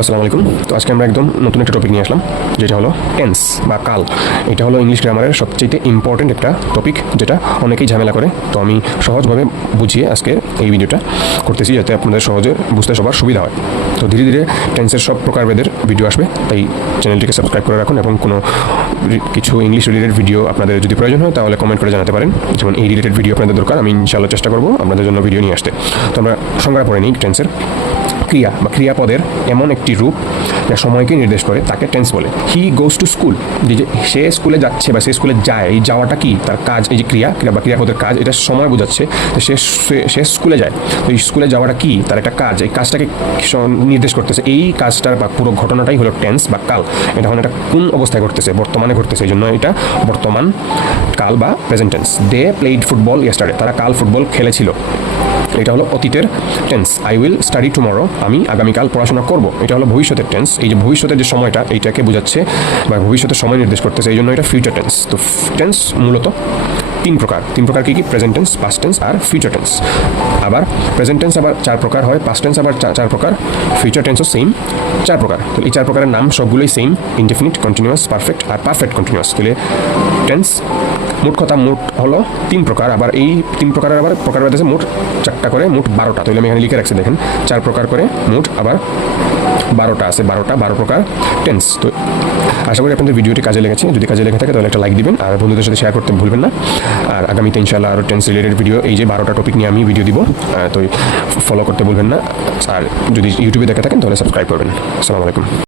আসসালামু আলাইকুম। তো আজকে আমরা একদম নতুন একটা টপিক নিয়ে আসলাম, যেটা হলো টেন্স বা কাল। এটা হলো ইংলিশ গ্রামারের সবচেয়ে ইম্পর্টেন্ট একটা টপিক যেটা অনেকেই ঝামেলা করে। তো আমি সহজভাবে বুঝিয়ে আজকে এই ভিডিওটা করতেছি, যাতে আপনাদের সহজে বুঝতে সবার সুবিধা হয়। তো ধীরে ধীরে টেন্সের সব প্রকারভেদের ভিডিও আসবে, তাই চ্যানেলটিকে সাবস্ক্রাইব করে রাখুন এবং কোনো কিছু ইংলিশ রিলেটেড ভিডিও আপনাদের যদি প্রয়োজন হয়, তাহলে কমেন্ট করে জানাতে পারেন। যেমন এই রিলেটেড ভিডিও আপনাদের দরকার, আমি ইনশাআল্লাহ চেষ্টা করব আপনাদের জন্য ভিডিও নিয়ে আসতে। তো আমরা সংজ্ঞা পড়ে নিই টেন্সের ক্রিয়া বা ক্রিয়াপদের এমন একটি রূপ যা সময়কে নির্দেশ করে, তাকে টেন্স বলে। হি গোজ টু স্কুল যে যে সে স্কুলে যাচ্ছে বা সে স্কুলে যায়, এই যাওয়াটা কি? তার কাজ, এই যে ক্রিয়া ক্রিয়া বা ক্রিয়াপদের কাজ, এটা সময় বোঝাচ্ছে যে সে সে- স্কুলে যায়। তো এই স্কুলে যাওয়াটা কি? তার একটা কাজ। এই কাজটাকে নির্দেশ করতেছে। এই কাজটার বা পুরো ঘটনাটাই হলো টেন্স বা কাল। এটা হলো এটা কোন অবস্থায় ঘটতেছে? বর্তমানে ঘটতেছে, এই জন্য এটা বর্তমান কাল বা present tense they played football yesterday তারা কাল ফুটবল খেলেছিল। এটা হলো অতীতের tense I will study tomorrow আমি আগামীকাল পড়াশোনা করব। এটা হলো ভবিষ্যতের টেন্স এই যে ভবিষ্যতের যে সময়টা, এইটাকে বোঝাচ্ছে বা ভবিষ্যতের সময় নির্দেশ করতেছে। এই জন্য এটা ফিউচার টেন্স তো টেন্স মূলত তিন প্রকার। তিন প্রকার কি কি? প্রেজেন্ট টেন্স পাস্ট টেন্স আর ফিউচার টেন্স আবার প্রেজেন্ট টেন্স আবার চার প্রকার হয় পাস্ট টেন্স আবার চার প্রকার ফিউচার টেন্সও সেম চার প্রকার। তো এই চার প্রকারের নাম সবগুলোই সেম ইনডেফিনিট কন্টিনিউয়াস পারফেক্ট আর পারফেক্ট কন্টিনিউয়াস তাহলে টেন্স মোট কথা মোট হলো তিন প্রকার। আবার এই তিন প্রকারের আবার প্রকার আছে মোট চারটা করে, মোট বারোটা। তাহলে আমি এখানে লিখে রাখছি, দেখেন, চার প্রকার করে মোট আবার বারোটা আছে, বারোটা, বারো প্রকার টেন্স তো আশা করি আপনাদের ভিডিওটি কাজে লেগেছে। যদি কাজে লেগে থাকে তাহলে একটা লাইক দিবেন, আর বন্ধুদের সাথে শেয়ার করতে ভুলবেন না। আর আগামীতে ইনশাল্লাহ আরও টেন্স রিলেটেড ভিডিও এই যে বারোটা টপিক নিয়ে আমি ভিডিও দিব তো ফলো করতে ভুলবেন না। আর যদি ইউটিউবে দেখে থাকেন তাহলে সাবস্ক্রাইব করবেন। আসসালামু আলাইকুম।